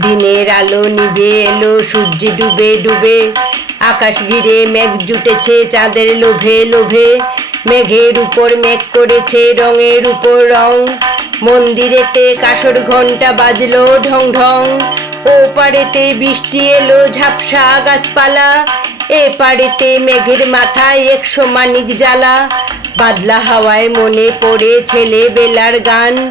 দিনের আলো নিভে এলো, সূর্য ডুবে ডুবে। আকাশ ঘিরে মেঘ জুটেছে চাঁদের লোভে লোভে। মেঘের উপর মেঘ করেছে রঙের উপর রং। মন্দিরেতে কাসর ঘণ্টা বাজলো ঢং ঢং। ও পাড়েতে বৃষ্টি এলো ঝাপসা গাছপালা। এ পাড়েতে মেঘের মাথায় একশো মানিক জ্বালা। বাদলা হাওয়ায় মনে পড়ে ছেলে বেলার গান।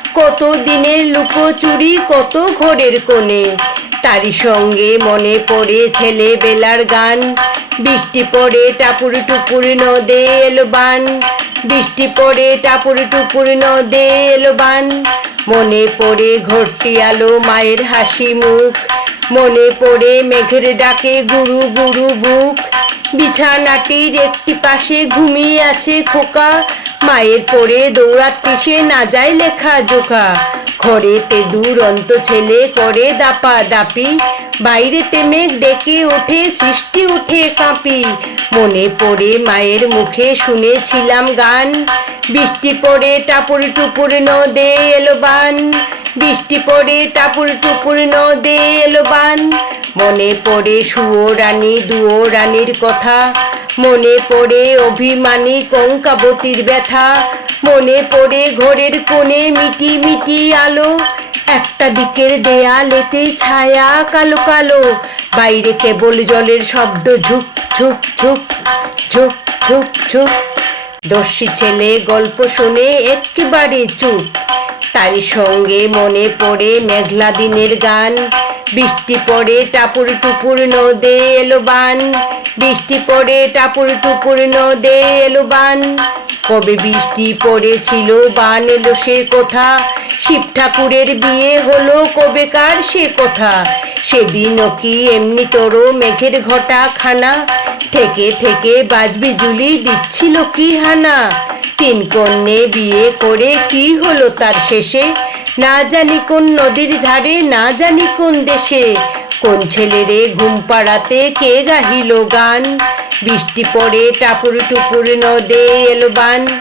কত দিনের লুকোচুরি, কত ঘোরের কোণে। তারই সঙ্গে মনে পড়ে ছেলে বেলার গান। বৃষ্টি পড়ে টাপুর টুপুর নদে এলো বান। বৃষ্টি পড়ে টাপুর টুপুর নদে এলো বান। মনে পড়ে ঘরটি আলো, মায়ের হাসি মুখ। মনে পড়ে মেঘের ডাকে গুরু গুরু বুক। বিছানাটির একটি পাশে ঘুমিয়ে আছে খোকা। মায়ের পরে দৌড়াতে সে না যায় লেখা জোকা ঘরেতে দুরন্ত ছেলে করে দাপা দাপি। বাইরেতে মেঘ ডেকে ওঠে, সৃষ্টি উঠে কাঁপি। মনে পড়ে মায়ের মুখে শুনেছিলাম গান। বৃষ্টি পড়ে টাপুর টুপুর নদে এলো বান। বৃষ্টি পড়ে টাপুর টুপুর নদে এলো বান। মনে পড়ে শুয়ো রানী দুয়ো রানীর কথা। মনে পড়ে অভিমানী কঙ্কাবতীর ব্যথা। মনে পড়ে ঘরের কোণে মিটি মিটি আলো। একটা দিকের দেয়ালেতে ছায়া কালো কালো। বাইরে কেবল জলের শব্দ ঝুক ঝুক ঝুক ঝুক ঝুক ঝুক দস্যি ছেলে গল্প শুনে একেবারে চুপ। তারই সঙ্গে মনে পড়ে মেঘলা দিনের গান। বৃষ্টি পড়ে টাপুর টুপুর নদে এলো বান। বৃষ্টি পড়ে টাপুর টুপুর নদে এলো বান। কবে বৃষ্টি পড়েছিল বান এলো সে কথা। শিব ঠাকুরের বিয়ে হলো কবেকার সে কথা। সেদিনও কি এমনি তোরো মেঘের ঘটা খানা থেকে থেকে বাজবি জুলি দিচ্ছিল কি হানা? তিন কন্যে বিয়ে করে কি হলো তার শেষে? না জানি কোন নদীর ধারে, না জানি কোন দেশে। কোন ছেলেরে ঘুম পাড়াতে কে গাহিল গান? বৃষ্টি পড়ে টাপুর টুপুর নদে এলো বান।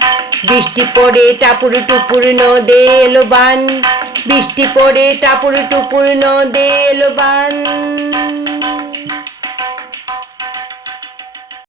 বৃষ্টি পড়ে টাপুর টুপুর নদে এলো বান। বৃষ্টি পড়ে টাপুর টুপুর নদে এলো বান।